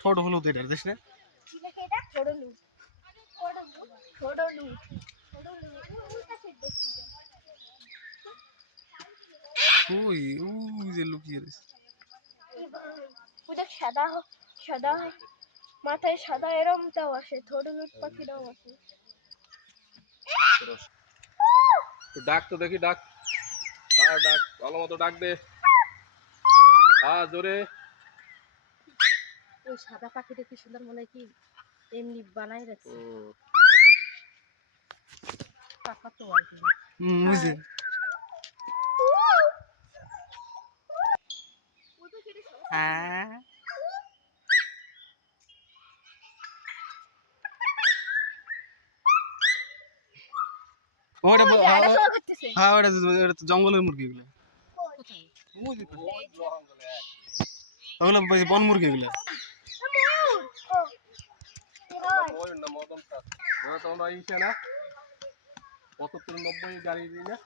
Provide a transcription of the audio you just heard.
ঠোঁট হলুদ এটা দেখ না এটা ছোড়লু ছোড়লু ওই ওই যে লুকিয়ে রয়েছে ওটা সাদা সাদা মাথায় সাদা এরমটাও আসে ছোড়লুট পাখিটাও আসে ডাক তো দেখি ডাক আর ডাক ভালো মতো ডাক দে জোরে ওই সাদা পাখিটা কি সুন্দর মনে হয় কি এমনি বানাই রাখছে টাকা তো আর কি বুঝে হ্যাঁ ওটা হ্যাঁ ওটা তো জঙ্গলের মুরগি এগুলো ওগুলো বন মুরগি এগুলো তোমরা ইসে না 75-90 গাড়ি দিই না